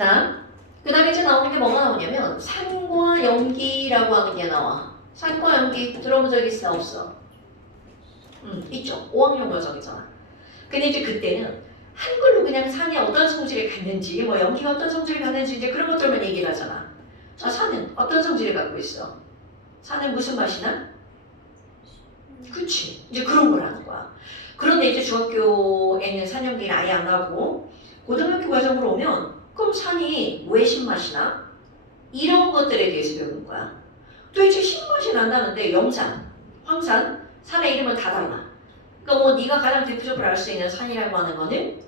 자, 그 다음에 이제 나오는 게 뭐가 나오냐면 산과 연기라고 하는 게 나와. 산과 연기 들어본 적 있어? 없어? 있죠. 5학년 과정이잖아. 근데 이제 그때는 한글로 그냥 산이 어떤 성질을 갖는지, 뭐 연기가 어떤 성질을 갖는지 이제 그런 것들만 얘기를 하잖아. 자, 산은 어떤 성질을 갖고 있어? 산은 무슨 맛이 나? 그치. 이제 그런 걸 하는 거야. 그런데 이제 중학교에는 산연기는 아예 안 나오고 고등학교 과정으로 오면 그럼 산이 왜 신맛이 나? 이런 것들에 대해서 배우는 거야. 도대체 신맛이 난다는데 염산, 황산, 산의 이름은 다 달라. 그러니까 뭐 네가 가장 대표적으로 알 수 있는 산이라고 하는 거는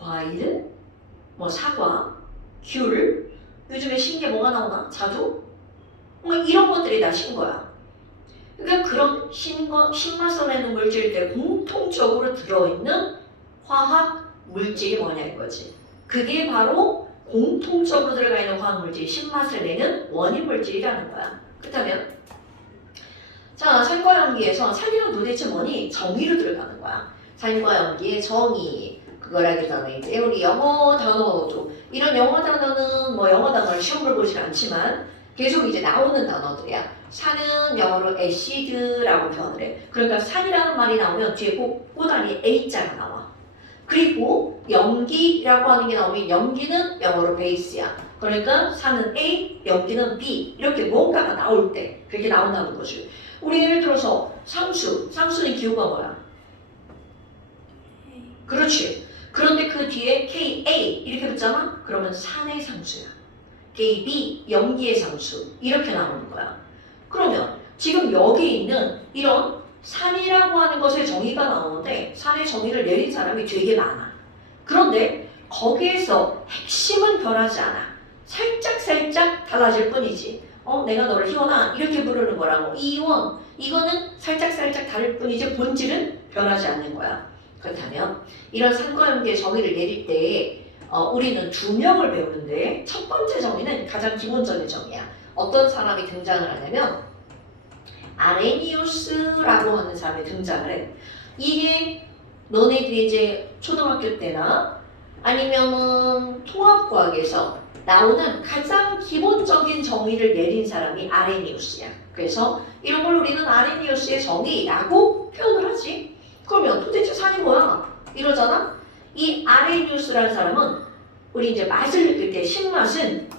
과일, 뭐 사과, 귤, 요즘에 신게 뭐가 나오나? 자두? 뭐 이런 것들이 다 신 거야. 그러니까 그런 신맛을 내는 물질들 공통적으로 들어있는 화학 물질이 뭐냐 이거지. 그게 바로 공통적으로 들어가 있는 화학 물질, 신맛을 내는 원인 물질이라는 거야. 그렇다면 자, 산과 연기에서 산이란 도대체 뭐니? 정의로 들어가는 거야. 산과 연기의 정의. 그걸 하기 전에 이제 우리 영어 단어도 이런 영어 단어는 뭐 영어 단어를 시험을 보진 않지만 계속 이제 나오는 단어들이야. 산은 영어로 acid라고 표현을 해. 그러니까 산이라는 말이 나오면 뒤에 꼭 꼬다리 A자가 나와. 그리고 연기라고 하는 게 나오면 연기는 영어로 base야. 그러니까 산은 A, 연기는 B 이렇게 뭔가가 나올 때 그렇게 나온다는 거지. 우리 예를 들어서 상수는 기호가 뭐야? 그렇지. 그런데 그 뒤에 KA 이렇게 붙잖아? 그러면 산의 상수야. KB, 연기의 상수 이렇게 나오는 거야. 그러면 지금 여기 있는 이런 산이라고 하는 것의 정의가 나오는데 산의 정의를 내린 사람이 되게 많아. 그런데 거기에서 핵심은 변하지 않아. 살짝 달라질 뿐이지. 내가 너를 희원아 이렇게 부르는 거라고 이원 이거는 살짝 다를 뿐이지 본질은 변하지 않는 거야. 그렇다면 이런 산과 연기의 정의를 내릴 때 우리는 두 명을 배우는데 첫 번째 정의는 가장 기본적인 정의야. 어떤 사람이 등장을 하냐면 아레니우스라고 하는 사람이 등장을 해. 이게 너네들이 이제 초등학교 때나 아니면은 통합과학에서 나오는 가장 기본적인 정의를 내린 사람이 아레니우스야. 그래서 이런 걸 우리는 아레니우스의 정의라고 표현을 하지. 그러면 도대체 산이 뭐야? 이러잖아? 이 아레니우스라는 사람은 우리 이제 맛을 느낄 때 신맛은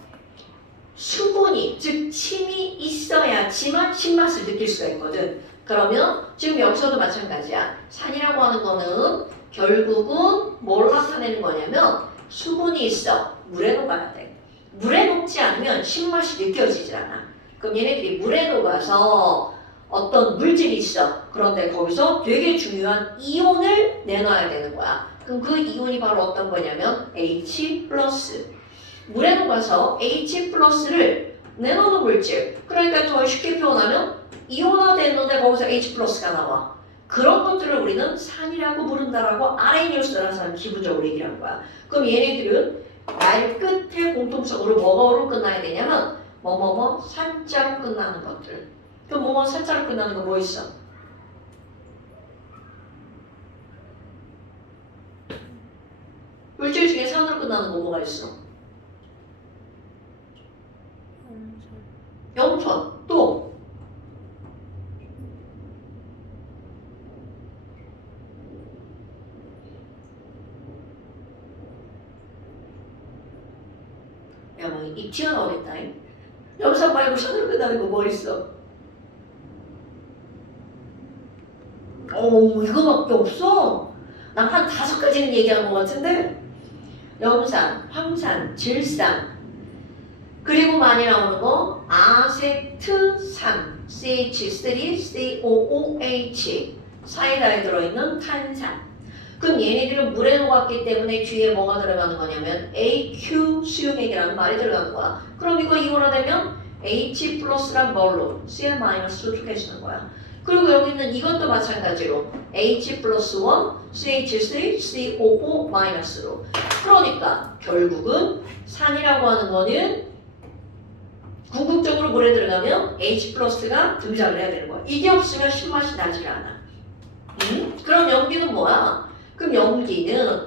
수분이 즉 침이 있어야지만 신맛을 느낄 수가 있거든. 그러면 지금 여기서도 마찬가지야. 산이라고 하는 거는 결국은 뭘 나타내는 거냐면 수분이 있어. 물에 녹아야 돼. 물에 녹지 않으면 신맛이 느껴지질 않아. 그럼 얘네들이 물에 녹아서 어떤 물질이 있어. 그런데 거기서 되게 중요한 이온을 내놔야 되는 거야. 그럼 그 이온이 바로 어떤 거냐면 H+. 물에 녹아서 H+를 내놓는 물질. 그러니까 더 쉽게 표현하면 이온화됐는데 거기서 H+가 나와. 그런 것들을 우리는 산이라고 부른다라고 아레니우스라는 사람이 기본적으로 얘기를 한 거야. 그럼 얘네들은 말 끝에 공통적으로 뭐가로 끝나야 되냐면 뭐뭐뭐 산자로 끝나는 것들. 그럼 뭐뭐 산자로 끝나는 거 뭐 있어? 물질 중에 산으로 끝나는 거 뭐가 있어? 염산. 또 야, 뭐 입 튀어나오겠다. 염산 말고 산으로 끝나는 거 뭐 있어? 이거밖에 없어? 난 한 5가지는 얘기한 것 같은데 염산, 황산, 질산 그리고 많이 나오는 거 아세트산 CH3COOH 사이다에 들어있는 탄산. 그럼 얘네들은 물에 녹았기 때문에 뒤에 뭐가 들어가는 거냐면 AQ 수용액이라는 말이 들어가는 거야. 그럼 이거 이온화되면 H+랑 뭘로? Cl-로 쪼개지는 거야. 그리고 여기 있는 이것도 마찬가지로 H+1 CH3 COO-로. 그러니까 결국은 산이라고 하는 거는 궁극적으로 물에 들어가면 H+가 등장을 해야 되는 거야. 이게 없으면 신맛이 나질 않아. 그럼 연기는 뭐야? 그럼 연기는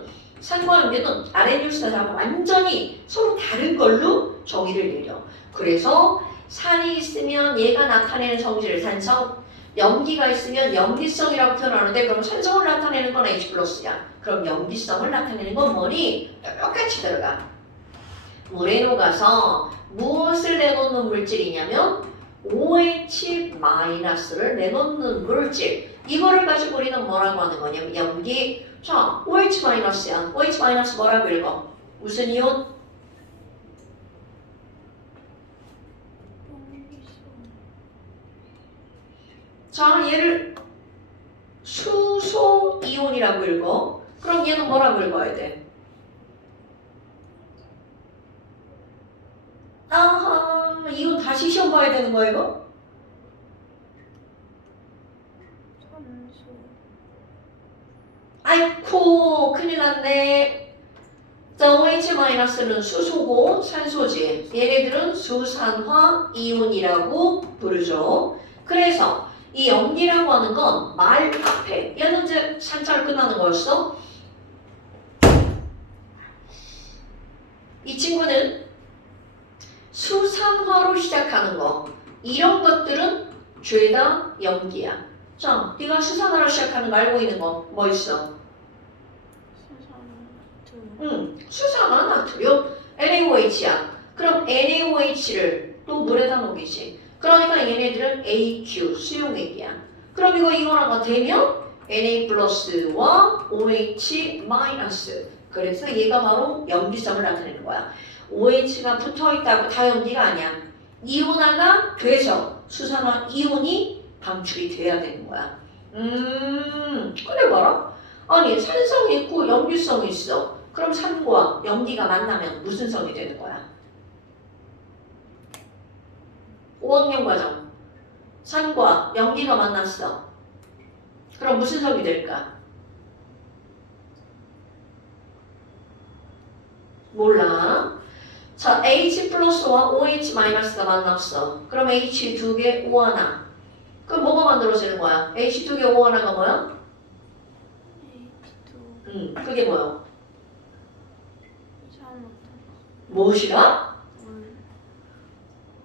산과 염기는 아레니우스하고 완전히 서로 다른 걸로 정의를 내려. 그래서 산이 있으면 얘가 나타내는 성질을 산성, 염기가 있으면 염기성이라고 표현하는데 그럼 산성을 나타내는 건 H 플러스야. 그럼 염기성을 나타내는 건 뭐니? 똑같이 들어가. 물에 녹아서 무엇을 내놓는 물질이냐면 OH-를 내놓는 물질. 이거를 가지고 우리는 뭐라고 하는 거냐면 염기. 자, OH-야. OH- 뭐라고 읽어? 무슨 이온? 자, 얘를 수소 이온이라고 읽어. 그럼 얘는 뭐라고 읽어야 돼? 아하, 이건 다시 시험 봐야 되는 거야, 이거? 아이쿠, 큰일 났네. 자, OH-는 수소고 산소지. 얘네들은 수산화 이온이라고 부르죠. 그래서 이 염기라고 하는 건 말 앞에, 얘는 이제 산자로 끝나는 거였어. 이 친구는 수산화로 시작하는 거. 이런 것들은 죄다 염기야. 자, 네가 수산화로 시작하는 거 알고 있는 거 뭐 있어? 수산화 나트륨 NaOH야. 그럼 NaOH를 또 물에다 녹이지. 그러니까 얘네들은 AQ 수용액이야. 그럼 이거 이거랑 되면 Na 플러스와 OH 마이너스. 그래서 얘가 바로 염기성을 나타내는 거야. OH가 붙어있다고 다 염기가 아니야. 이온화가 돼서 수산화 이온이 방출이 돼야 되는 거야. 근데 봐라. 아니 산성이 있고 염기성이 있어. 그럼 산과 염기가 만나면 무슨 성이 되는 거야? 5학년 과정. 산과 염기가 만났어. 그럼 무슨 성이 될까? 몰라. 자, H 플러스와 OH 마이너스가 만났어. 그럼 H 두 개, O 하나. 그럼 뭐가 만들어지는 거야? H 두 개, O 하나가 뭐야? 그게 뭐야? 무엇이라?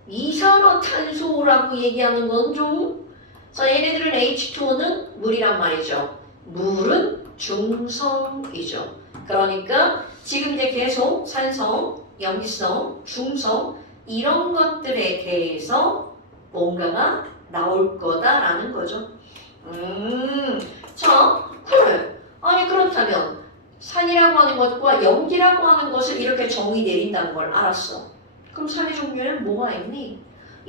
이산화탄소라고 얘기하는 건 좀. 자, 얘네들은 H2O는 물이란 말이죠. 물은 중성이죠. 그러니까 지금 이제 계속 산성, 염기성, 중성 이런 것들에 대해서 뭔가가 나올 거다라는 거죠. 자, 그래. 아니 그렇다면 산이라고 하는 것과 염기라고 하는 것을 이렇게 정의 내린다는 걸 알았어. 그럼 산의 종류에는 뭐가 있니?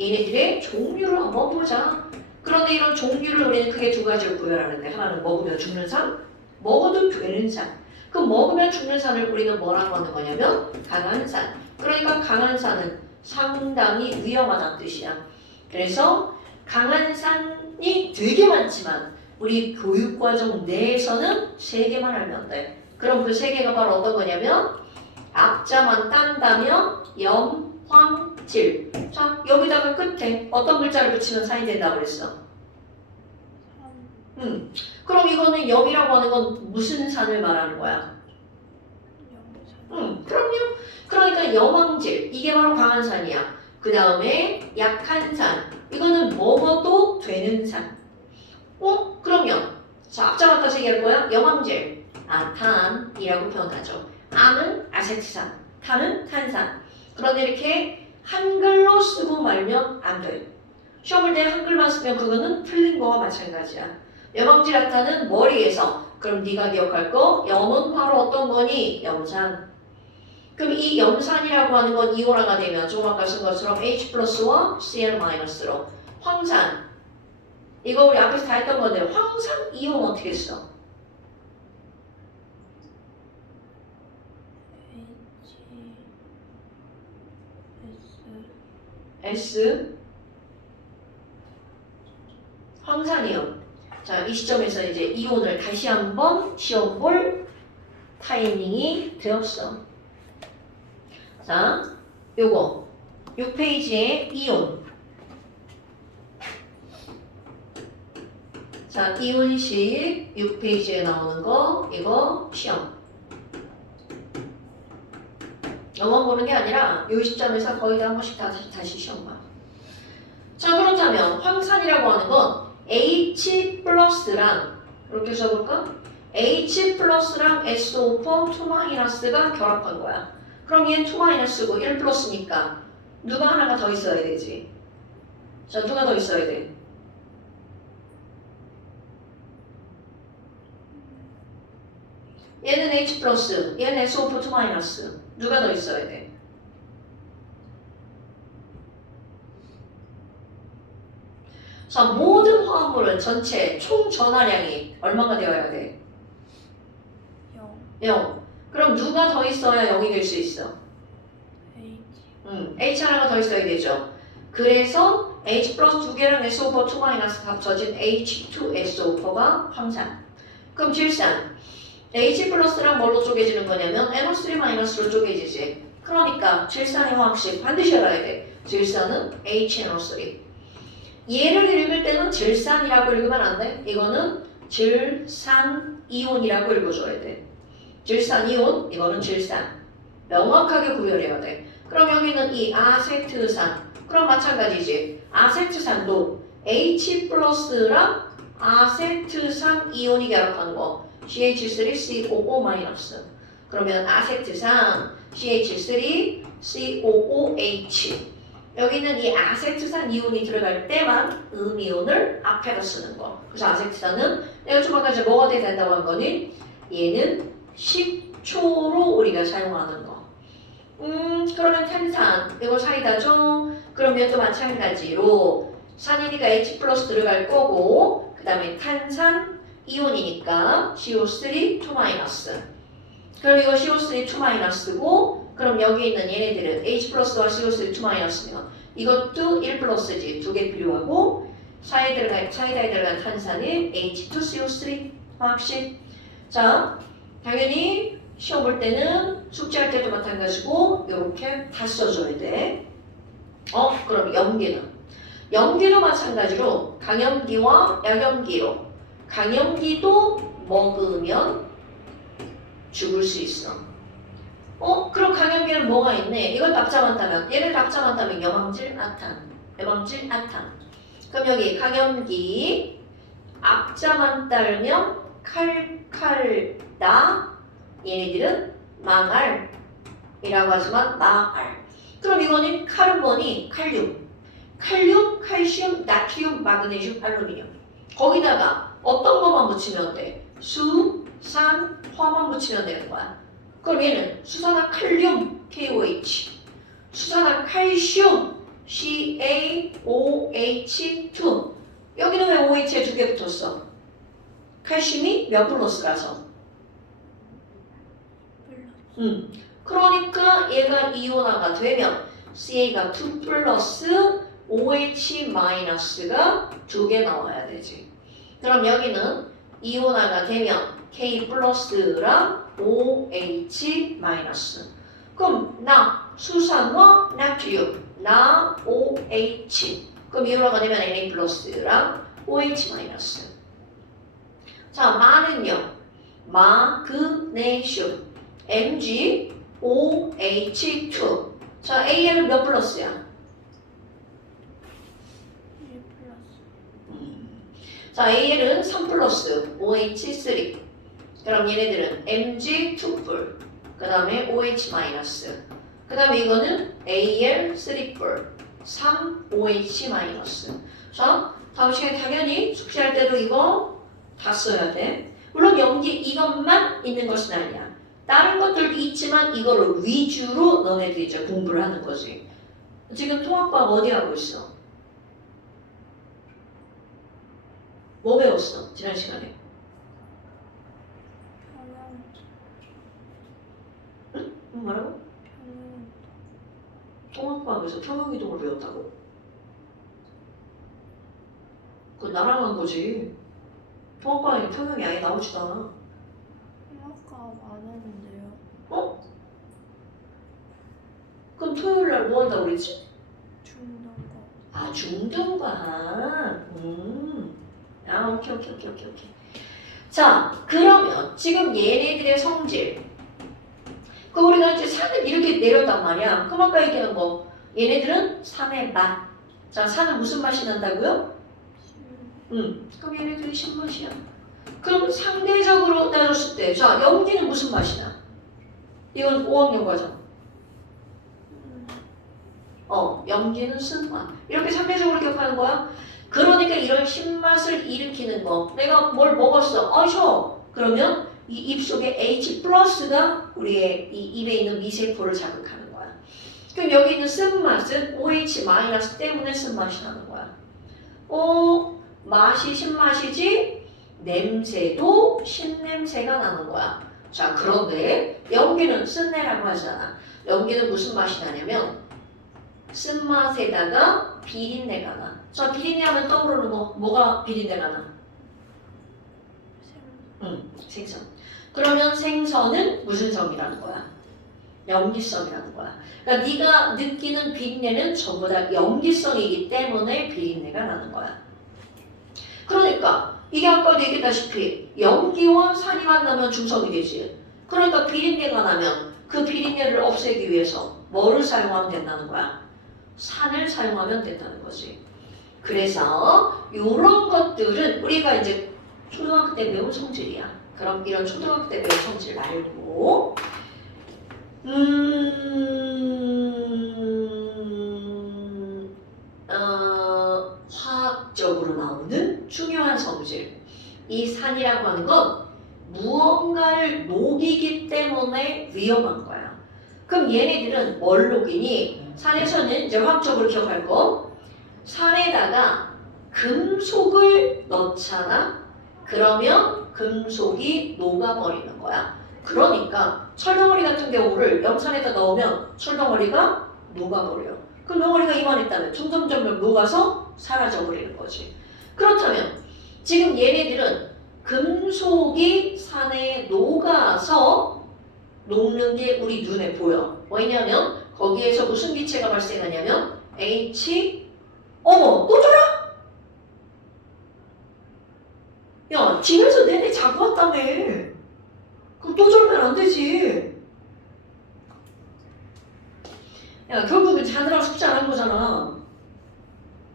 얘네들의 종류를 한번 보자. 그런데 이런 종류를 우리는 크게 두 가지로 구별하는데 하나는 먹으면 죽는 산, 먹어도 되는 산. 그 먹으면 죽는 산을 우리는 뭐라고 하는 거냐면 강한 산. 그러니까 강한 산은 상당히 위험하다는 뜻이야. 그래서 강한 산이 되게 많지만 우리 교육과정 내에서는 3개만 알면 돼. 그럼 그 3개가 바로 어떤 거냐면 앞자만 딴다면 염, 황, 질. 자, 여기다가 끝에 어떤 글자를 붙이면 산이 된다고 그랬어? 그럼 이거는 염이라고 하는 건 무슨 산을 말하는 거야? 그럼요. 그러니까 염황질. 이게 바로 강한 산이야. 그 다음에 약한 산. 이거는 먹어도 되는 산. 그러면 자, 앞자마자 얘기할 거야. 염황질. 아탄이라고 표현하죠. 암은 아세트산, 탄은 탄산. 그런데 이렇게 한글로 쓰고 말면 안 돼. 시험 볼 때 한글만 쓰면 그거는 틀린 거와 마찬가지야. 염황질 아탄은 머리에서. 그럼 네가 기억할 거 염은 바로 어떤 거니? 염산. 그럼 이 염산이라고 하는 건 이온화가 되면 조금 아까 쓴 것처럼 H 플러스와 Cl 마이너스로 황산. 이거 우리 앞에서 다 했던 건데 황산 이온 어떻게 써? S 황산이온. 자, 이 시점에서 이제 이온을 다시 한번 시험 볼 타이밍이 되었어. 자, 요거 6페이지에 이온. 자, 이온식 6페이지에 나오는 거 이거 시험. 너만 보는 게 아니라 요 시점에서 거의 다 한 번씩 다시 시험 봐. 자, 그렇다면 황산이라고 하는 건 H 플러스랑 이렇게 써볼까? H 플러스랑 SO4 2-가 결합한 거야. 그럼 얘는 2-고 1 플러스니까 누가 하나가 더 있어야 되지? 자, 누가 더 있어야 돼? 얘는 H 플러스, 얘는 SO4 2-. 누가 더 있어야 돼? 자, 모든 화합물은 전체 총 전하량이 얼마가 되어야 돼? 0. 그럼 누가 더 있어야 0이 될 수 있어? H 하나가 더 있어야 되죠. 그래서 H 플러스 2개랑 SO4 2- 합쳐진 H2SO4가 황산. 그럼 질산. H 플러스랑 뭘로 쪼개지는 거냐면 NO3-로 쪼개지지. 그러니까 질산의 화학식 반드시 알아야 돼. 질산은 HNO3. 얘를 읽을 때는 질산이라고 읽으면 안 돼. 이거는 질산이온이라고 읽어줘야 돼. 질산이온, 이거는 질산. 명확하게 구별해야 돼. 그럼 여기는 이 아세트산. 그럼 마찬가지지. 아세트산도 H 플러스랑 아세트산 이온이 결합한 거. CH3COO-. 그러면 아세트산 CH3COOH. 여기는 이 아세트산 이온이 들어갈 때만 음이온을 앞에다 쓰는 거. 그래서 아세트산은 내가 좀 아까 뭐가 돼야 된다고 한 거니? 얘는 식초로 우리가 사용하는 거. 그러면 탄산, 이거 사이다죠? 그럼 얘도 마찬가지로 산이니까 H 플러스 들어갈 거고, 그 다음에 탄산 이온이니까 CO3 2-. 그럼 이거 CO3 2-고, 그럼 여기 있는 얘네들은 H 플러스와 CO3 2-면 이것도 1 플러스지. 2개 필요하고, 사이다에 들어간 탄산은 H2CO3 화학식. 자, 당연히 시험 볼 때는 숙제할 때도 마찬가지고 이렇게 다 써줘야 돼. 그럼 염기는? 염기도 마찬가지로 강염기와 약염기로. 강염기도 먹으면 죽을 수 있어. 그럼 강염기는 뭐가 있네? 이걸 답잡았다면, 얘를 답잡았다면 염황질 아탄. 그럼 여기 강염기 앞자만 따르면 칼칼다. 얘네들은 망알이라고 하지만 망알. 그럼 이거는 카르본이 칼륨, 칼슘, 나트륨, 마그네슘, 알루미늄. 거기다가 어떤 것만 붙이면 돼? 수, 산, 화만 붙이면 되는 거야. 그럼 얘는 수산화 칼륨, KOH, 수산화 칼슘, CaOH2. 여기는 왜 OH에 2개 붙었어? 칼슘이 몇 플러스라서? 그러니까 얘가 이온화가 되면 Ca가 2 플러스 OH-가 2개 나와야 되지. 그럼 여기는 이온화가 되면 K 플러스랑 OH-. 그럼 나 수산화 나트륨, 나 OH. 그럼 이온화가 되면 Na 플러스랑 OH-. 자, 마는요. 마그네슘. MgOH2. 자, AL은 몇 플러스야? 1 플러스. 자, AL은 3 플러스 OH3. 그럼 얘네들은 Mg2풀. 그 다음에 OH-. 그 다음에 이거는 AL 3풀. 3 OH-. 자, 다음 시간에 당연히 숙제할 때도 이거 다 써야 돼. 물론 염기 이것만 있는 것은 아니야. 다른 것들도 있지만 이거를 위주로 너네들이 이제 공부를 하는 거지. 지금 통합과학 어디 하고 있어? 뭐 배웠어? 지난 시간에? 응? 뭐라고? 통합과학에서 평형이동을 배웠다고? 그건 나랑 한 거지. 통합과학에 평형이 아예 나오지도 않아. 통합과학 안 했는데요. 그럼 토요일 날 뭐 한다고 그랬지? 중등과학. 아, 중등과학. 오케이. 자, 그러면 지금 얘네들의 성질. 그럼 우리가 이제 산을 이렇게 내렸단 말이야. 그럼 아까 얘기한 거 얘네들은 산의 맛. 자, 산은 무슨 맛이 난다고요? 그럼 얘네들이 신맛이야. 그럼 상대적으로 따졌을 때, 자, 연기는 무슨 맛이 나? 이건 5학년 과정. 연기는 쓴맛. 이렇게 상대적으로 기억하는 거야. 그러니까 이런 신맛을 일으키는 거. 내가 뭘 먹었어. 셔. 그러면 이 입속에 H 플러스가 우리의 이 입에 있는 미세포를 자극하는 거야. 그럼 여기 있는 쓴맛은 OH 마이너스 때문에 쓴맛이 나는 거야. 맛이 신맛이지 냄새도 신냄새가 나는 거야. 자, 그런데 연기는 쓴내라고 하잖아. 연기는 무슨 맛이 나냐면 쓴맛에다가 비린내가 나. 자, 비린내 하면 떠오르는 거 뭐가 비린내가 나? 생선. 그러면 생선은 무슨 성이라는 거야? 염기성이라는 거야. 그러니까 네가 느끼는 비린내는 전부 다 염기성이기 때문에 비린내가 나는 거야. 그러니까 이게 아까도 얘기했다시피 염기와 산이 만나면 중성이 되지. 그러니까 비린내가 나면 그 비린내를 없애기 위해서 뭐를 사용하면 된다는 거야? 산을 사용하면 된다는 거지. 그래서 이런 것들은 우리가 이제 초등학교 때 배운 성질이야. 그럼 이런 초등학교 때 배운 성질 말고 화학적으로 나오는 중요한 성질. 이 산이라고 하는 건 무언가를 녹이기 때문에 위험한 거야. 그럼 얘네들은 뭘 녹이니? 산에서는 이제 화학적으로 기억할 거. 산에다가 금속을 넣잖아. 그러면 금속이 녹아버리는 거야. 그러니까 철덩어리 같은 경우를 염산에다 넣으면 철덩어리가 녹아버려요. 그럼 덩어리가 이만했다면 점점 녹아서 사라져버리는 거지. 그렇다면 지금 얘네들은 금속이 산에 녹아서 녹는 게 우리 눈에 보여. 왜냐면 거기에서 무슨 기체가 발생하냐면 또 줘라? 야, 집에서 내내 자고 왔다며. 그럼 또 졸면 안 되지. 야, 결국은 자느라 숙제 안 한 거잖아.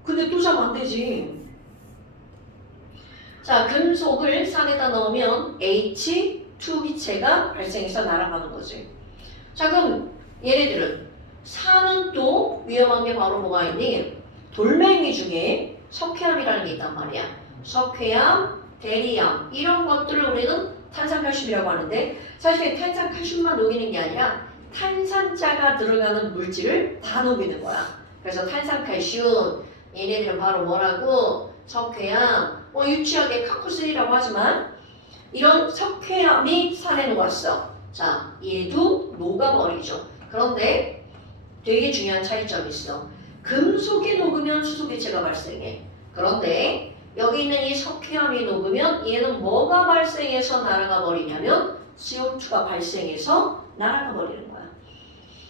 근데 또 자면 안 되지. 자, 금속을 산에다 넣으면 H2 기체가 발생해서 날아가는 거지. 자, 그럼 얘네들은 산은 또 위험한 게 바로 뭐가 있니? 돌멩이 중에 석회암이라는 게 있단 말이야. 석회암, 대리암 이런 것들을 우리는 탄산칼슘이라고 하는데 사실 탄산칼슘만 녹이는 게 아니라 탄산자가 들어가는 물질을 다 녹이는 거야. 그래서 탄산칼슘 얘네들은 바로 뭐라고? 석회암, 유치하게 카코슨이라고 하지만 이런 석회암이 산에 녹았어. 자, 얘도 녹아버리죠. 그런데 되게 중요한 차이점이 있어. 금속이 녹으면 수소기체가 발생해. 그런데 여기 있는 이 석회암이 녹으면 얘는 뭐가 발생해서 날아가 버리냐면 CO2가 발생해서 날아가 버리는 거야.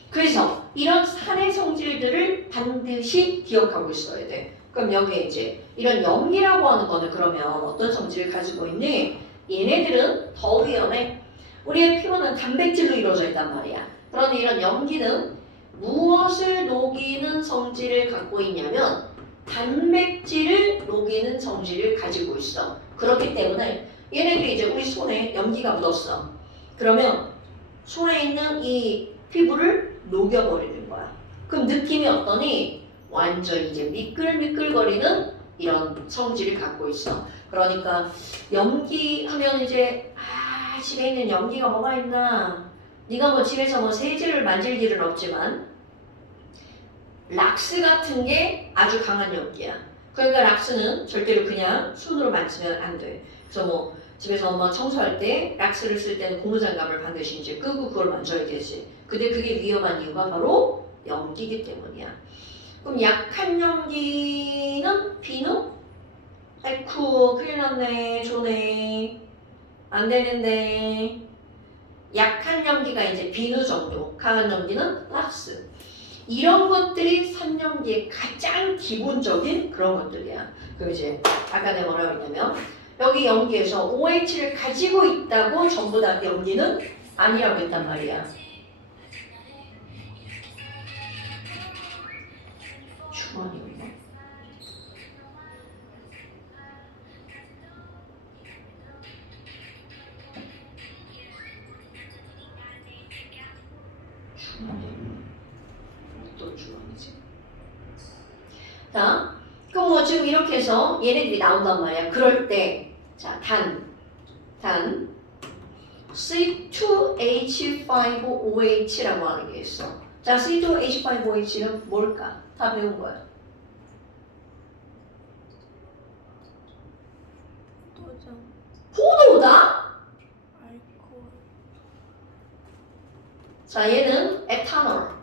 그래서 이런 산의 성질들을 반드시 기억하고 있어야 돼. 그럼 여기에 이제 이런 염기라고 하는 거는 그러면 어떤 성질을 가지고 있니? 얘네들은 더 위험해. 우리의 피부는 단백질로 이루어져 있단 말이야. 그런데 이런 염기는 무엇을 녹이는 성질을 갖고 있냐면 단백질을 녹이는 성질을 가지고 있어. 그렇기 때문에 얘네들이 이제 우리 손에 염기가 묻었어. 그러면 손에 있는 이 피부를 녹여버리는 거야. 그럼 느낌이 어떠니? 완전 이제 미끌미끌거리는 이런 성질을 갖고 있어. 그러니까 염기 하면 이제 집에 있는 염기가 뭐가 있나? 네가 뭐 집에서 뭐 세제를 만질 일은 없지만 락스 같은 게 아주 강한 염기야. 그러니까 락스는 절대로 그냥 손으로 만지면 안 돼. 그래서 뭐 집에서 엄마 청소할 때 락스를 쓸 때는 고무장갑을 반드시 이제 끄고 그걸 만져야 되지. 근데 그게 위험한 이유가 바로 염기이기 때문이야. 그럼 약한 염기는 비누? 아이쿠 큰일 났네. 좋네. 안 되는데. 약한 염기가 이제 비누 정도, 강한 염기는 락스. 이런 것들이 산염기의 가장 기본적인 그런 것들이야. 그럼 이제 아까 내가 뭐라고 했냐면 여기 염기에서 OH를 가지고 있다고 전부 다 염기는 아니라고 했단 말이야. 자, 그럼 뭐 지금 이렇게 해서 얘네들이 나온단 말이야. 그럴 때, 자, 단 C2H5OH라고 하는 게 있어. 자, C2H5OH는 뭘까? 다 배운 거야. 도전. 포도다? 알코올. 자, 얘는 에탄올.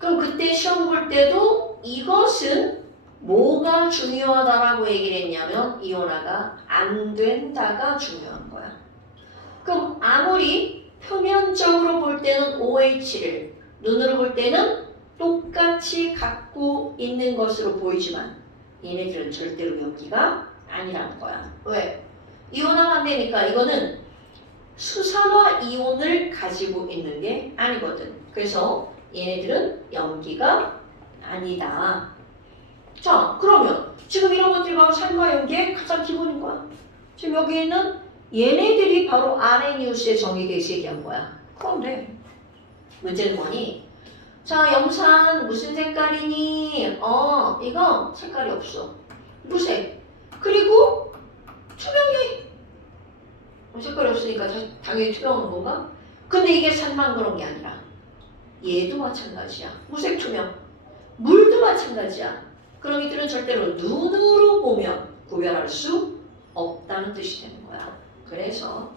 그럼 그때 시험 볼 때도 이것은 뭐가 중요하다라고 얘기를 했냐면 이온화가 안 된다가 중요한 거야. 그럼 아무리 표면적으로 볼 때는 OH를 눈으로 볼 때는 똑같이 갖고 있는 것으로 보이지만 얘네들은 절대로 염기가 아니라는 거야. 왜? 이온화가 안 되니까 이거는 수산화 이온을 가지고 있는 게 아니거든. 그래서 얘네들은 염기가 아니다. 자, 그러면 지금 이런 것들이 바로 산과 염기의 가장 기본인 거야. 지금 여기 있는 얘네들이 바로 아레니우스의 정의에 대해서 얘기한 거야. 그런데 문제는 뭐니? 자, 염산 무슨 색깔이니? 이거 색깔이 없어. 무색. 그리고 투명해. 색깔이 없으니까 당연히 투명한 건가? 근데 이게 산만 그런 게 아니라 얘도 마찬가지야. 무색 투명. 물도 마찬가지야. 그럼 이들은 절대로 눈으로 보면 구별할 수 없다는 뜻이 되는 거야. 그래서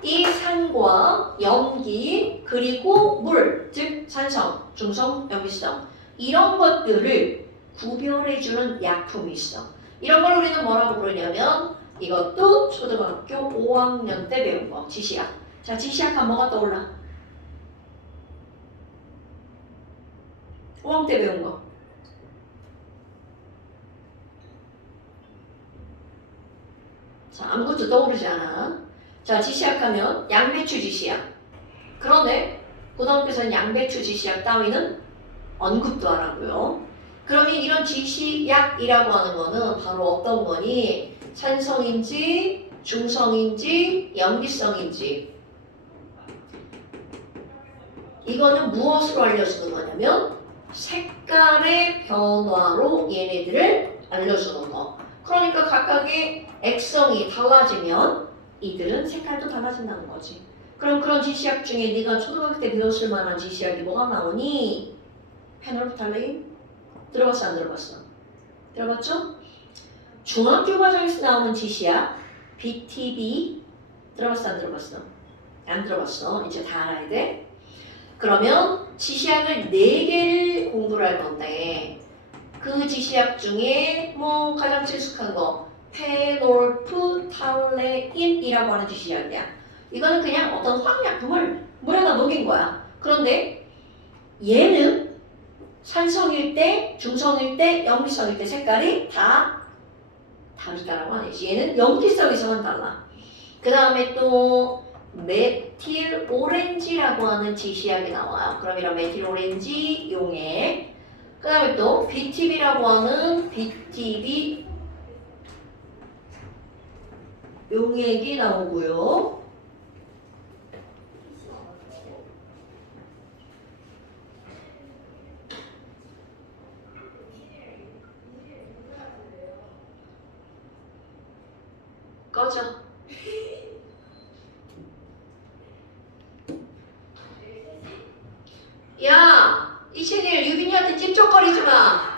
이 산과 염기 그리고 물, 즉 산성, 중성, 염기성 이런 것들을 구별해주는 약품이 있어. 이런 걸 우리는 뭐라고 부르냐면 이것도 초등학교 5학년 때 배운 거, 지시약. 자, 지시약하면 뭐가 떠올라? 5학년 때 배운 거. 자, 아무것도 떠오르지 않아. 자, 지시약하면 양배추 지시약. 그런데 고등학교에서는 양배추 지시약 따위는 언급도 안 하고요. 그러면 이런 지시약이라고 하는 거는 바로 어떤 거니? 산성인지, 중성인지, 염기성인지. 이거는 무엇으로 알려주는 거냐면 색깔의 변화로 얘네들을 알려주는 거. 그러니까 각각의 액성이 달라지면 이들은 색깔도 달라진다는 거지. 그럼 그런 지시약 중에 네가 초등학교 때 배웠을 만한 지시약이 뭐가 나오니? 페놀프탈레인? 들어봤어 안 들어봤어? 들어봤죠? 중학교 과정에서 나오는 지시약 BTB 들어봤어 안 들어봤어? 안 들어봤어. 이제 다 알아야 돼. 그러면 지시약을 4개를 공부를 할 건데 그 지시약 중에 뭐 가장 친숙한 거 페놀프탈레인이라고 하는 지시약이야. 이거는 그냥 어떤 화학약품을 물에다 녹인 거야. 그런데 얘는 산성일 때, 중성일 때, 염기성일 때 색깔이 다 다르다라고 하지. 얘는 염기성에서만 달라. 그 다음에 또 메틸 오렌지라고 하는 지시약이 나와요. 그럼 이런 메틸 오렌지 용액. 그 다음에 또 BTB라고 하는 BTB 용액이 나오고요. 꺼져. 야, 이채널 유빈이한테 찝쩍거리지 마.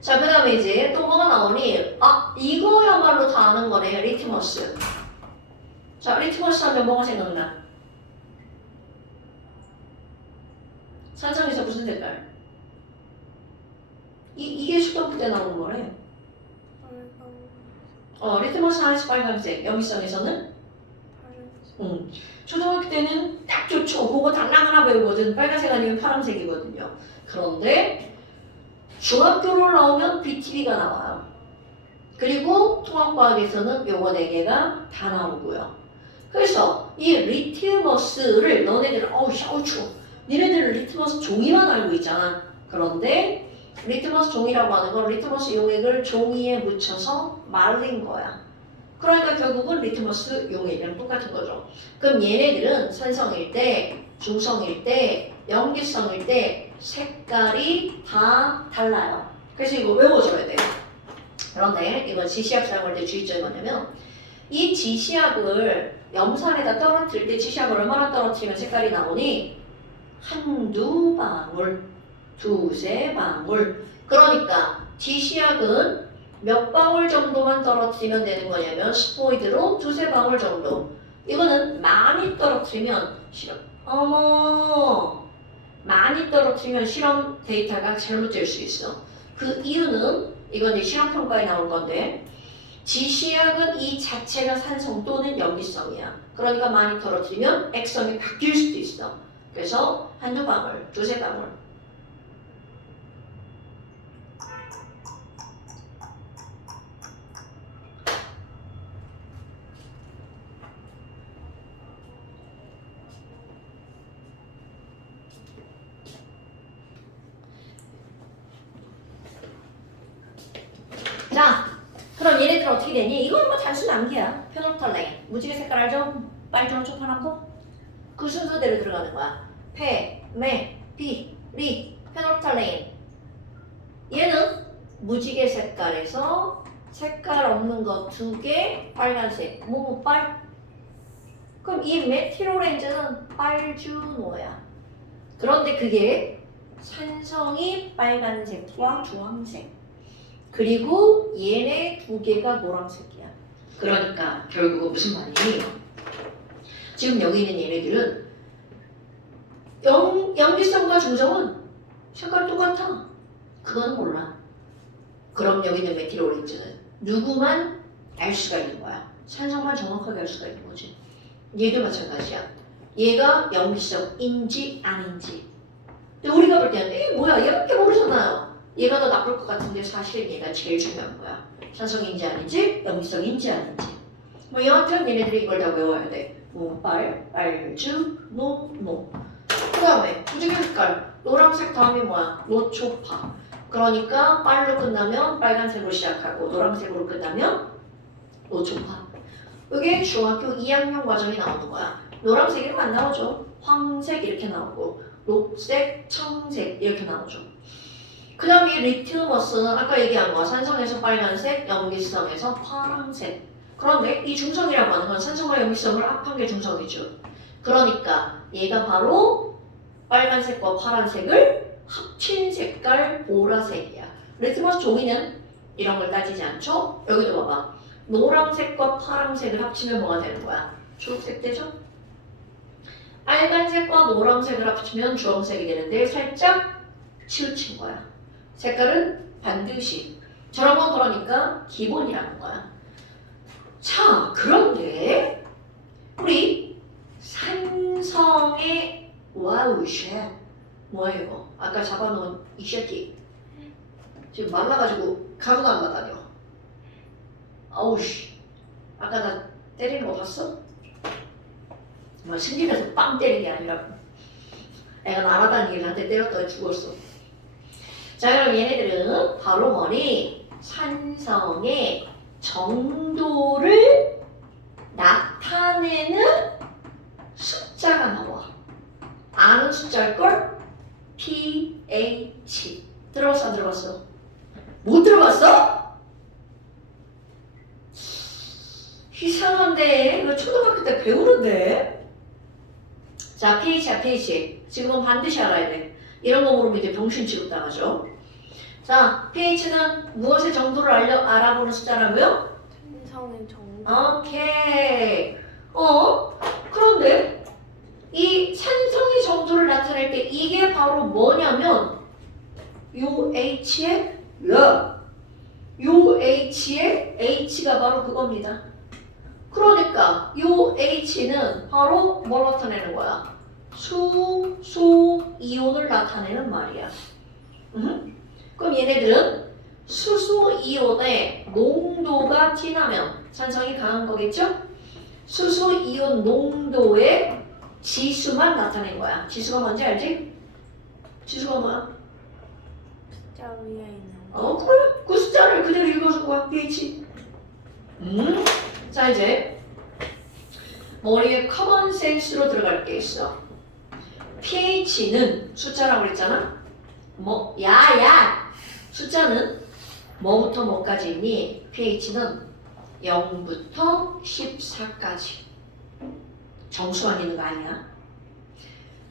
자, 그 다음에 이제 또 뭐가 나오니? 아, 이거야말로 다 아는 거네. 리트머스. 자, 리트머스 하면 뭐가 생각나? 산성에서 무슨 색깔? 이게 수동부 때 나오는 거래. 빨강. 리트머스 하나씩 빨간색. 염기성에서는? 파란색. 초등학교 때는 딱 좋죠. 그거 달랑 하나 배우거든. 빨간색 아니면 파란색이거든요. 그런데 중학교로 나오면 BTB가 나와요. 그리고 통합과학에서는 요거 4개가 다 나오고요. 그래서 이 리트머스를 너네들은 샤워 추워. 니네들은 리트머스 종이만 알고 있잖아. 그런데 리트머스 종이라고 하는 건 리트머스 용액을 종이에 묻혀서 말린 거야. 그러니까 결국은 리트머스 용액이랑 똑같은 거죠. 그럼 얘네들은 산성일 때, 중성일 때, 염기성일 때 색깔이 다 달라요. 그래서 이거 외워줘야 돼요. 그런데 이건 지시약 사용할 때 주의점이 뭐냐면 이 지시약을 염산에다 떨어뜨릴 때 지시약을 얼마나 떨어뜨리면 색깔이 나오니? 한두 방울, 두세 방울. 그러니까 지시약은 몇 방울 정도만 떨어뜨리면 되는 거냐면 스포이드로 두세 방울 정도. 이거는 많이 떨어뜨리면 실험. 어머, 많이 떨어뜨리면 실험 데이터가 잘못될 수 있어. 그 이유는 이건 이제 실험 평가에 나올 건데 지시약은 이 자체가 산성 또는 염기성이야. 그러니까 많이 떨어뜨리면 액성이 바뀔 수도 있어. 그래서 한두 방울, 두세 방울. 자, 그럼 얘네들 어떻게 되니? 이건 뭐 단순 암기야. 페놀탈레인. 무지개 색깔 알죠? 빨주노 초파남보? 그 순서대로 들어가는 거야. 페, 메, 비, 리, 페놀탈레인. 얘는 무지개 색깔에서 색깔 없는 거 2개, 빨간색. 뭐뭐 빨? 그럼 이 메틸오렌즈는 빨주노야. 그런데 그게 산성이 빨간색과 주황색. 그리고 얘네 2개가 노란색이야. 그러니까 결국은 무슨 말이니? 지금 여기 있는 얘네들은 염기성과 중성은 색깔 똑같아. 그건 몰라. 그럼 여기 있는 메틸오렌즈는 누구만 알 수가 있는 거야. 산성만 정확하게 알 수가 있는 거지. 얘도 마찬가지야. 얘가 염기성인지 아닌지. 근데 우리가 볼 때는 이 뭐야 얘밖에 모르잖아요. 얘가 더 나쁠 것 같은데 사실 얘가 제일 중요한 거야. 산성인지 아닌지, 염기성인지 아닌지. 뭐 여하튼 얘네들이 이걸 다 외워야 돼. 빨, 빨주, 노. 그 다음에 무지개 색깔. 노란색 다음이 뭐야? 노초파. 그러니까 빨로 끝나면 빨간색으로 시작하고 노란색으로 끝나면 노초파. 이게 중학교 2학년 과정이 나오는 거야. 노란색이 안 나오죠. 황색 이렇게 나오고 녹색, 청색 이렇게 나오죠. 그 다음에 리트머스는 아까 얘기한 거야. 산성에서 빨간색, 염기성에서 파란색. 그런데 이 중성이라고 하는 건 산성과 염기성을 합한 게 중성이죠. 그러니까 얘가 바로 빨간색과 파란색을 합친 색깔 보라색이야. 리트머스 종이는 이런 걸 따지지 않죠? 여기도 봐봐. 노란색과 파란색을 합치면 뭐가 되는 거야? 초록색 되죠? 빨간색과 노란색을 합치면 주황색이 되는데 살짝 치우친 거야. 색깔은 반드시. 저런 건 그러니까 기본이라는 거야. 자, 그런데 우리 산성의 와우 쉐 뭐야 이거? 아까 잡아놓은 이 새끼 지금 말라가지고 가루가 안 나다녀. 아우씨, 아까 나 때리는 거 봤어? 뭐 승진해서 빵 때린 게 아니라 애가 날아다니길래 한테 때렸더니 죽었어. 자, 그럼 얘네들은 바로 뭐니? 산성의 정도를 나타내는 숫자가 나와. 아는 숫자일걸? pH. 들어봤어 안 들어봤어? 못 들어봤어? 이상한데 이거 초등학교 때 배우는데. 자, pH야 pH. 지금은 반드시 알아야 돼. 이런 거 모르면 이제 병신 취급당하죠. 자, pH는 무엇의 정도를 알아보는 숫자라고요? 산성의 정도. 오케이. 그런데 이 산성의 정도를 나타낼 때 이게 바로 뭐냐면 UH의 UH의 H가 바로 그겁니다. 그러니까 UH는 바로 뭘 나타내는 거야? 수소 이온을 나타내는 말이야. 그럼 얘네들은 수소 이온의 농도가 진하면 산성이 강한 거겠죠? 수소 이온 농도의 지수만 나타낸 거야. 지수가 뭔지 알지? 지수가 뭐야? 숫자 위에 있는 거. 그래. 그 숫자를 그대로 읽어준 거야. pH. 자, 자, 이제 머리에 커먼 센스로 들어갈 게 있어. pH는 숫자라고 그랬잖아? 뭐, 야! 숫자는 뭐부터 뭐까지 있니? pH는 0부터 14까지. 정수만 있는 거 아니야?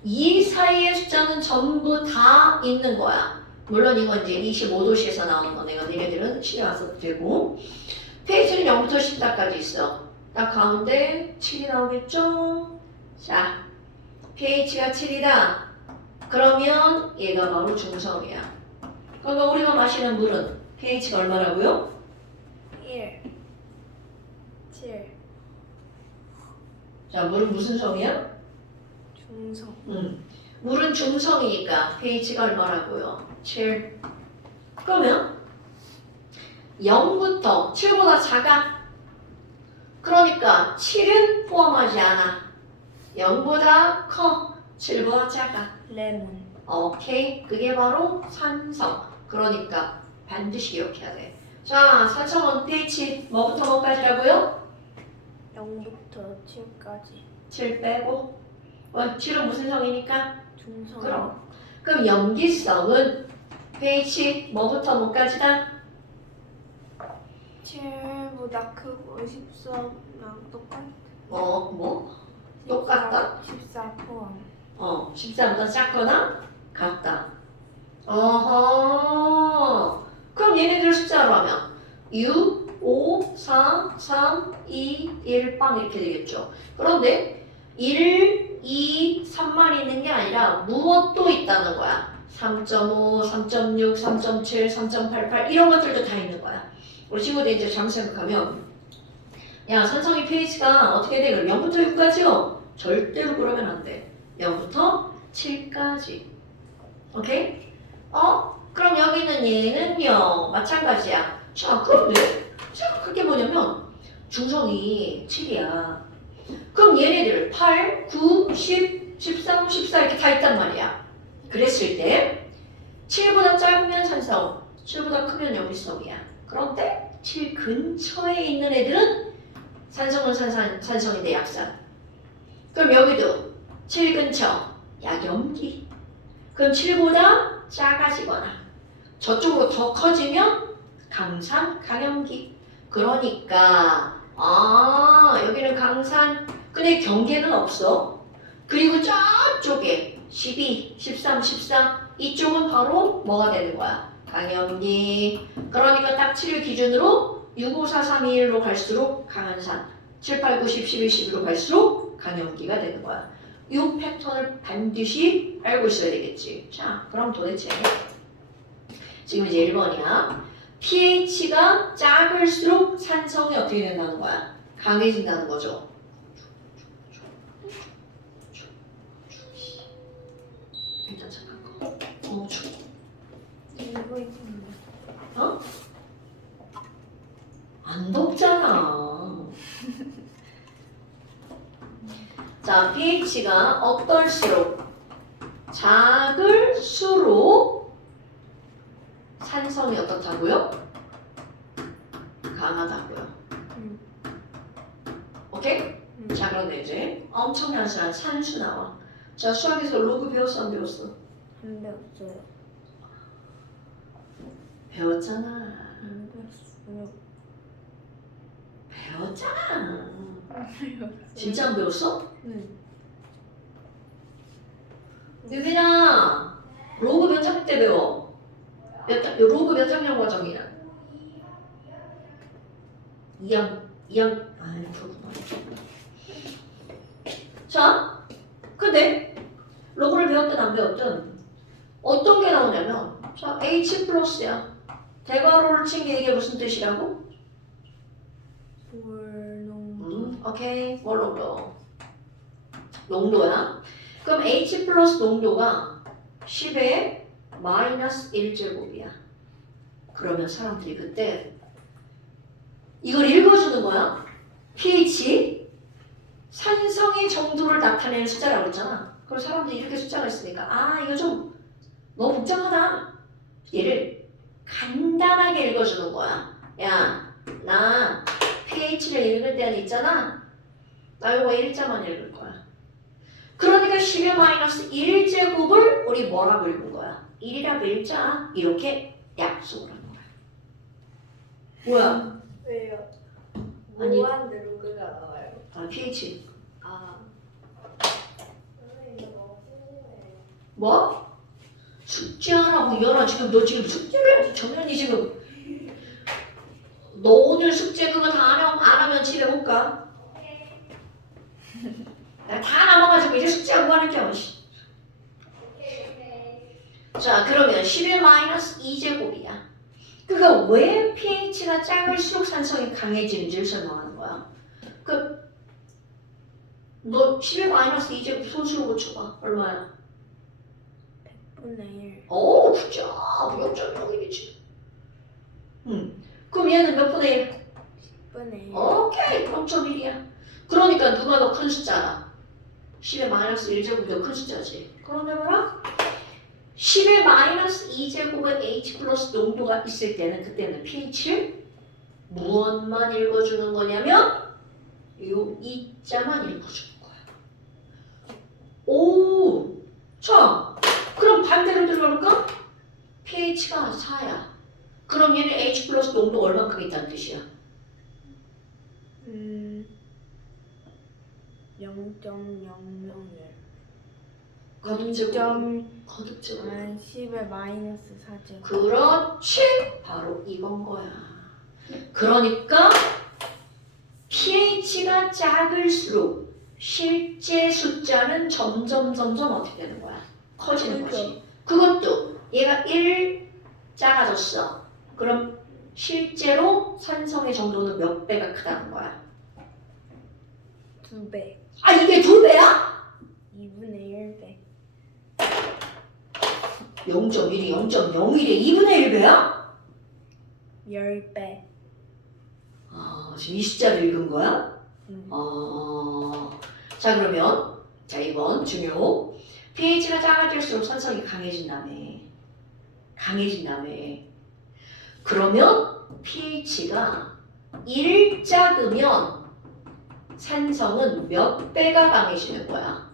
이 사이의 숫자는 전부 다 있는 거야. 물론 이건 이제 25도씨에서 나오는 거네요. 너네들은 신경 안 써도 되고. pH는 0부터 14까지 있어. 딱 가운데 7이 나오겠죠? 자, pH가 7이다. 그러면 얘가 바로 중성이야. 그러니까 우리가 마시는 물은 pH가 얼마라고요? 1 7 자, 물은 무슨 성이야? 중성 물은 중성이니까 pH가 얼마라고요? 7. 그러면 0부터 7보다 작아. 그러니까 7은 포함하지 않아. 0보다 커. 7보다 작아. 레몬 오케이. 그게 바로 산성. 그러니까 반드시 기억해야 돼. 자, 산성은 pH 뭐부터 뭐까지라고요? 0부터 7까지 7 빼고. 7은 무슨 성이니까? 중성 그럼 염기성은 pH 뭐부터 뭐까지다? 7보다 크고 14랑 똑같아 뭐? 똑같다? 14 포함 14보다 작거나 같다. 어허. 그럼 얘네들 숫자로 하면 6, 5, 4, 3, 2, 1, 빵 이렇게 되겠죠. 그런데 1, 2, 3만 있는 게 아니라 무엇도 있다는 거야. 3.5, 3.6, 3.7, 3.88 이런 것들도 다 있는 거야. 우리 친구들 이제 잠 생각하면 야, 산성의 pH가 어떻게 돼? 그럼 0부터 6까지요? 절대로 그러면 안 돼. 0부터 7까지. 오케이? 그럼 여기 있는 얘는요, 마찬가지야. 자, 그런데 생각할 게 뭐냐면 중성이 7이야. 그럼 얘네들 8, 9, 10, 13, 14 이렇게 다 있단 말이야. 그랬을 때 7보다 작으면 산성, 7보다 크면 염기성이야. 그런데 7 근처에 있는 애들은 산성은 산성인데 약산. 그럼 여기도 7 근처 약염기. 그럼 7보다 작아지거나 저쪽으로 더 커지면 강산, 강염기. 그러니까 여기는 강산. 근데 경계는 없어. 그리고 저쪽에 12, 13, 14 이쪽은 바로 뭐가 되는 거야? 강염기. 그러니까 딱 7을 기준으로 6, 5, 4, 3, 2, 1로 갈수록 강한 산, 7, 8, 9, 10, 11, 12로 갈수록 강염기가 되는 거야. 이 패턴을 반드시 알고 있어야 되겠지. 자, 그럼 도대체 지금 이제 1번이야. pH가 작을수록 산성이 어떻게 된다는 거야? 강해진다는 거죠. 일단 잠깐 거. 이거 있는데 안 덥잖아. 자, pH가 어떨수록 작을수록 산성이 어떻다고요? 강하다고요. 오케이? 자, 그런데 이제 엄청 단순한 산수 나와. 자, 수학에서 로그 배웠어, 안 배웠어? 안 배웠어요 배웠잖아. 안 배웠어요 배웠잖아. 안 배웠어요 진짜 안 배웠어? 네 유빈아, 로그 몇 학년 때 배워? 로그 몇 학년 과정이야? 2학, 그렇구나. 자, 근데 로그를 배웠든 안 배웠든 어떤 게 나오냐면 자, H 플러스야. 대괄호를 친 게 이게 무슨 뜻이라고? 볼농도 오케이, 뭘 농도? 농도야. 그럼 H 플러스 농도가 10의 마이너스 1제곱이야. 그러면 사람들이 그때 이걸 읽어주는 거야. pH 산성의 정도를 나타내는 숫자라고 했잖아. 그럼 사람들이 이렇게 숫자가 있으니까 이거 좀 너무 복잡하다. 얘를 간단하게 읽어주는 거야. 야, 나 pH pH를 읽을 때는 있잖아. 나 이거 일자만 읽을 거야. 그러니까 10의 마이너스 1제곱을 우리 뭐라고 읽은 거야? 1이라고 읽자. 이렇게 약속을 한 거야. 뭐야? 왜요? 아니. 무한 누르가 나와요. 아, pH. 아. 뭐? 숙제하라고 이현아 지금 너 지금 숙제를 해야지. 정연이 지금 너 오늘 숙제 그거 다 안 하면 집에 못 가. 나 다 남아가지고 이제 숙제하고 하는 게 없지. 자 그러면 11 마이너스 2제곱이야. 그거 왜 pH가 작을수록 산성이 강해지는지를 설명하는 거야. 너 11 마이너스 2제곱 손수로 고쳐봐. 얼마야? 100분의 1. 오, 그죠. 0.01이지. 그럼 얘는 몇 분의 1? 10분의 1. 오케이, 0.1이야. 그러니까 누가 더 큰 숫자라? 10의 마이너스 1제곱이 더 큰 숫자지. 그런데 뭐라? 10의 마이너스 2제곱의 H 플러스 농도가 있을 때는 그때는 pH를 무엇만 읽어주는 거냐면 요 2자만 읽어주는 거야. 오, 자, 그럼 반대로 들어볼까? pH가 4야. 그럼 얘는 H 플러스 농도가 얼만큼 있다는 뜻이야? 0.001. 거듭제곱. 거듭제곱. 10의 마이너스 4제곱. 그렇지. 바로 이건 거야. 그러니까 pH가 작을수록 실제 숫자는 점점 어떻게 되는 거야? 커지는 거지. 그것도 얘가 1 작아졌어. 그럼 실제로 산성의 정도는 몇 배가 크다는 거야? 2배. 아 이게 2배야? 2분의 1배. 0.1이 0.01에 2분의 1배야? 10배. 아 지금 이 숫자를 읽은 거야? 자 그러면 자 이번 중요. pH가 작아질수록 산성이 강해진다며. 그러면 pH가 1 작으면 산성은 몇 배가 강해지는 거야?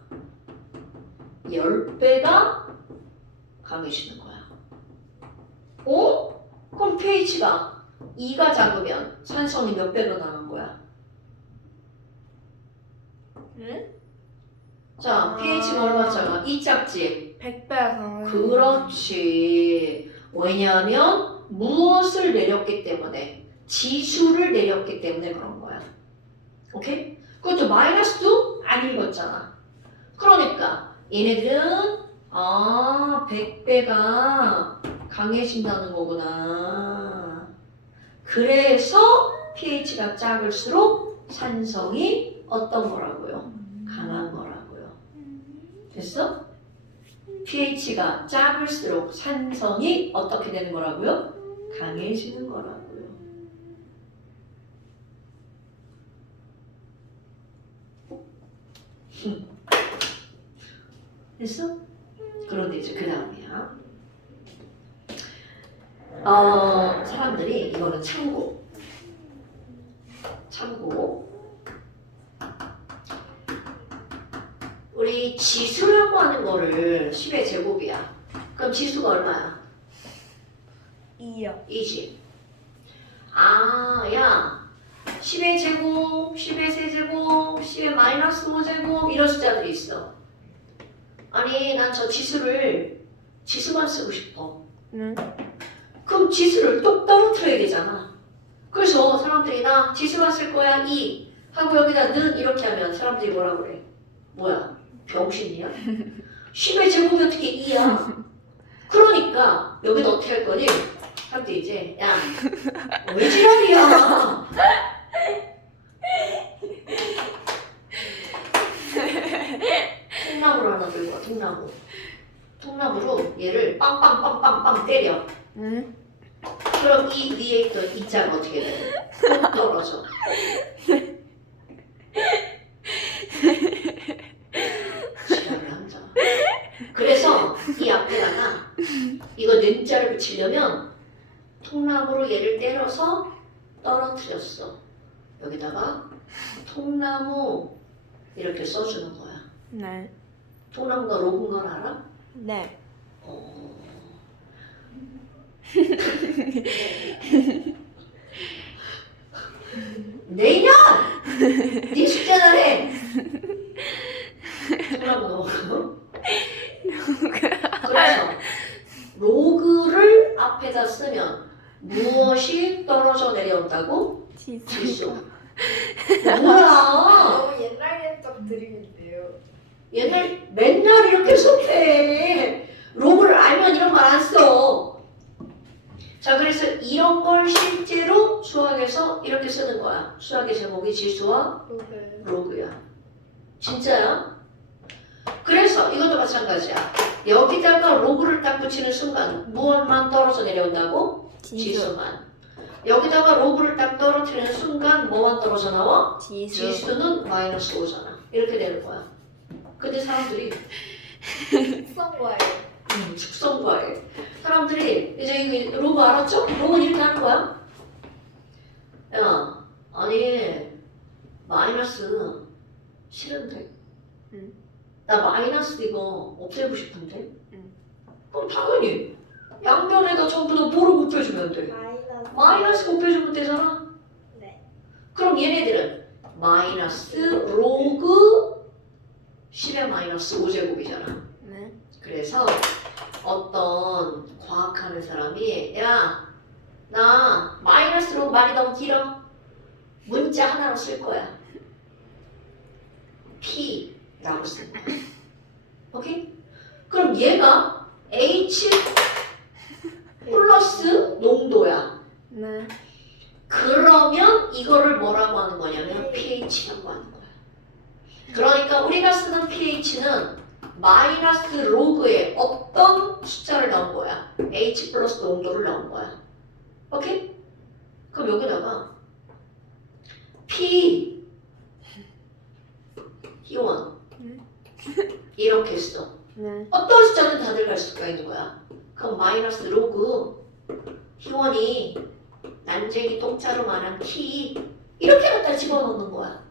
10배가 강해지는 거야. 어? 그럼 pH가 2가 작으면 산성이 몇 배가 강한 거야? 응? 자, pH가 얼마 작아? 2 작지? 100배가 강해요. 그렇지. 왜냐하면 무엇을 내렸기 때문에 지수를 내렸기 때문에 그런 거야. 오케이? 그것도 마이너스도 안 읽었잖아. 그러니까 얘네들은 100배가 강해진다는 거구나. 그래서 pH가 작을수록 산성이 어떤 거라고요? 강한 거라고요. 됐어? pH가 작을수록 산성이 어떻게 되는 거라고요? 강해지는 거라고요. 됐어? 그런데 이제 그 다음이야. 사람들이 이거는 참고. 우리 지수라고 하는 거를 10의 제곱이야. 그럼 지수가 얼마야? 2요. 2지. 야. 10의 제곱, 10의 세제곱, 10의 마이너스 5제곱 이런 숫자들이 있어. 아니 난 저 지수만 쓰고 싶어. 응? 그럼 지수를 똑 떨어뜨려야 되잖아. 그래서 사람들이 나 지수만 쓸 거야 2 하고 여기다 는 이렇게 하면 사람들이 뭐라 그래? 뭐야? 병신이야? 10의 제곱이 어떻게 2야? 그러니까 여기다 어떻게 할 거니? 할 때 이제 야 왜 지랄이야? 통나무를 하나 들고 와. 통나무로 얘를 빵빵빵빵빵 때려. 응? 그럼 이 위에 있던 이자가 어떻게 돼? 꼭 떨어져. 지랄을 한다. 그래서 이 앞에다가 이거 는자를 붙이려면 통나무로 얘를 때려서 떨어뜨렸어. 여기다가 통나무 이렇게 써주는 거야. 네. 통나무가 로그인 걸 알아? 네. 내년! 네 숙제나 해! 통나무 넘어가고. 그래서 로그를 앞에다 쓰면 무엇이 떨어져 내려온다고? 지수. 뭐야? 너무 옛날 옛적 드림인데요. 옛날 맨날 이렇게 수업해. 로그를 알면 이런 말 안 써. 자, 그래서 이런 걸 실제로 수학에서 이렇게 쓰는 거야. 수학의 제목이 지수와 로그야. 진짜야? 그래서 이것도 마찬가지야. 여기다가 로그를 딱 붙이는 순간 무엇만 떨어져 내려온다고? 지수만. 여기다가 로그를 딱 떨어뜨리는 순간 뭐만 떨어져 나와? 지수는 마이너스 5잖아. 이렇게 되는 거야. 근데 사람들이 숙성과에 축성과에 사람들이 이제 이 로그 알았죠? 로그는 이렇게 하는 거야. 야, 아니 마이너스 싫은데? 나 마이너스 이거 없애고 싶은데? 그럼 당연히 양변에다 전부 다 뭐로 곱해주면 돼? 마이너스 곱해주면 되잖아? 네. 그럼 얘네들은 마이너스 로그 10의 마이너스 5제곱이잖아. 네. 그래서 어떤 과학하는 사람이 야, 나 마이너스 로그 말이 너무 길어. 문자 하나로 쓸 거야. P라고 쓸 거야. 오케이? 그럼 얘가 H 플러스 농도야. 네. 그러면 이거를 뭐라고 하는 거냐면 pH라고 하는 거야. 그러니까 우리가 쓰는 pH는 마이너스 로그에 어떤 숫자를 넣은 거야? H 플러스 농도를 넣은 거야. 오케이? 그럼 여기다가 P T1 이렇게 써. 네. 어떤 숫자는 다 들어갈 수가 있는 거야. 그럼 마이너스 로그 T1이 난쟁이 똥자루 만한 키 이렇게 갖다 집어넣는 거야.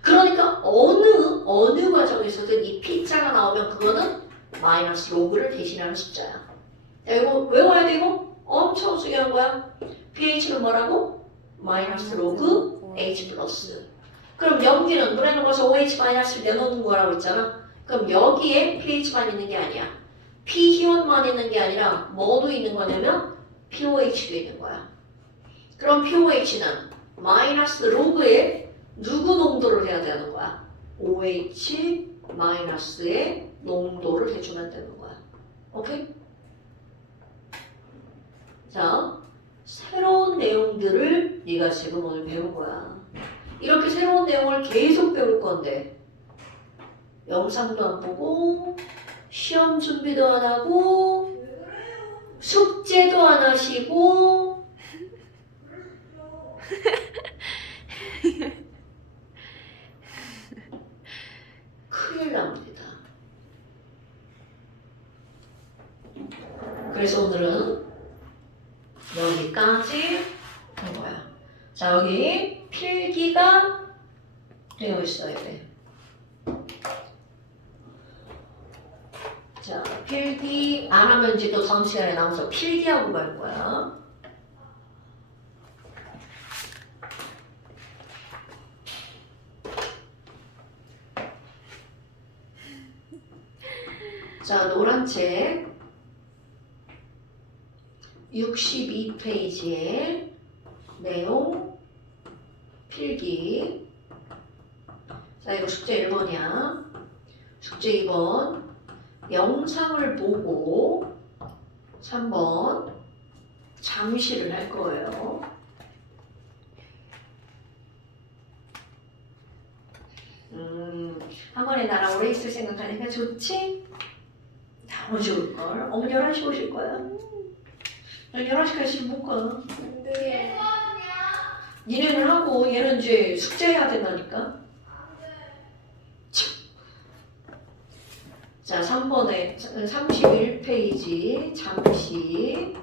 그러니까 어느 과정에서든 이 P자가 나오면 그거는 마이너스 로그를 대신하는 숫자야. 자, 이거 외워야 되고 엄청 중요한 거야. pH는 뭐라고? 마이너스 로그 H 플러스. 그럼 여기는 물에 녹아서 OH 마이너스를 내놓는 거라고 했잖아. 그럼 여기에 pH만 있는 게 아니야. P희원만 있는 게 아니라 뭐도 있는 거냐면 POH도 있는 거야. 그럼 POH는 마이너스 로그에 누구 농도를 해야 되는 거야? OH 마이너스의 농도를 해주면 되는 거야. 오케이? 자, 새로운 내용들을 네가 지금 오늘 배운 거야. 이렇게 새로운 내용을 계속 배울 건데 영상도 안 보고 시험 준비도 안 하고 숙제도 안 하시고 큰일 납니다. 그래서 오늘은 여기까지 한 거야. 자, 여기 필기가 되어 있어야 돼. 자, 필기 안 하면 이제 또 다음 시간에 나와서 필기하고 갈 거야. 자, 노란 책 62페이지에 내용 필기. 자, 이거 숙제 1번이야. 숙제 2번 영상을 보고 3번 잠시를 할 거예요. 한 번에 나랑 오래 있을 생각하니까 좋지? 너무 좋을걸. 어머니 11시 오실 거야. 난 11시까지 못 가. 근데 니네는 하고 얘는 이제 숙제해야 된다니까. 자, 3번에 31페이지 잠시.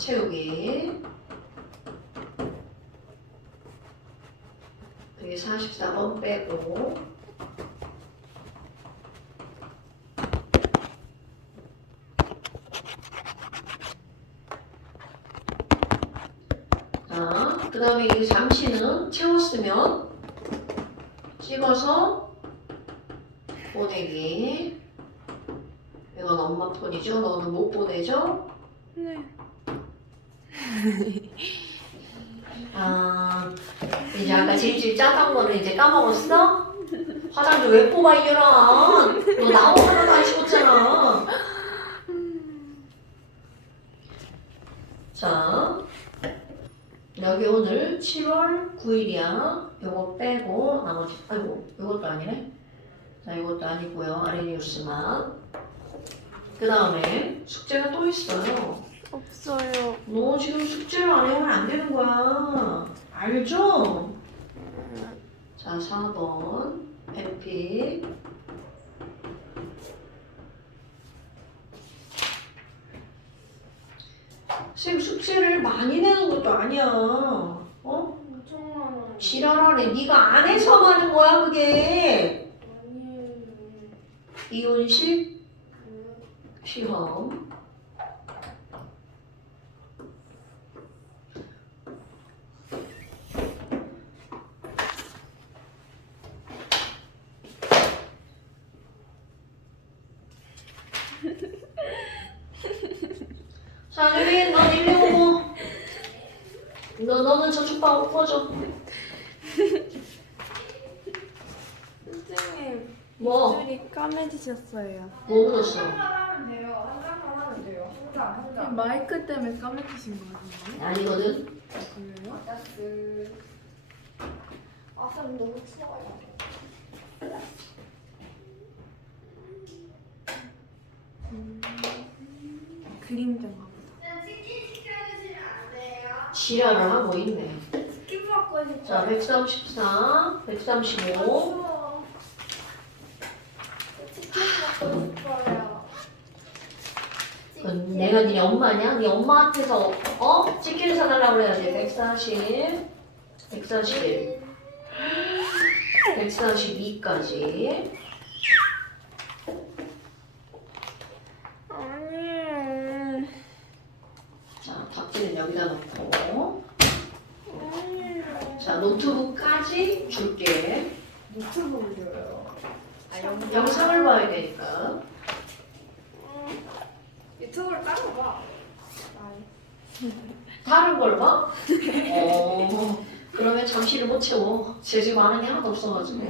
채우기. 그게 44번 빼고. 자, 그 다음에 이 잠시는 채웠으면 찍어서 보내기. 이건 엄마 폰이죠? 너는 못 보내죠? 네. 아, 이제 아까 질질 짜던 거는 이제 까먹었어? 화장도 왜 뽑아, 이유라? 너 나무 하나도 안 씹었잖아. 자, 여기 오늘 7월 9일이야. 요거 빼고 나머지, 아이고, 요것도 아니네. 자, 이것도 아니고요. 아레니우스만. 그 다음에 숙제가 또 있어요. 없어요. 너 지금 숙제를 안 해오면 안 되는 거야. 알죠? 자, 4번. 에피. 선생님 숙제를 많이 내는 것도 아니야. 어? 엄청 많아요. 지랄하네. 네가 안 해서 하는 거야, 그게. 아니에요. 이혼식 시험. 자, 유빈, 넌 115. 너는 저쪽 방 엎어줘. 선생님, 뭐? 입술이 까매지셨어요. 뭐 묻었어? 한 장만 하면 돼요. 한 장만 하면 돼요. 한 장. 마이크 때문에 까매지신 거 같은데? 아니거든. 그래요? 야스. 아, 쌤 너무 추워요. 그림자인가 보다. 쌤 치킨 시켜주시면 안 돼요? 지랄을 하고 있네. 치킨 먹고 싶어요. 자, 134, 135. 추워. 치킨 먹고 싶어요. 그건 내가 네 엄마냐? 네 엄마한테서 치킨을 사달라고 그래야지. 140, 141, 142까지. 아니에요. 자, 답지는 여기다 놓고. 아니에요. 자, 노트북까지 줄게. 유튜브 video요. 아, 영상을 봐야 되니까. 유튜브를 따로 봐. 아니. 다른 걸 봐? 그러면 잠시를 못 채워. 재질 반응이 하나도 없어가지고.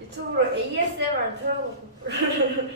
유튜브로 ASMR 틀어놓고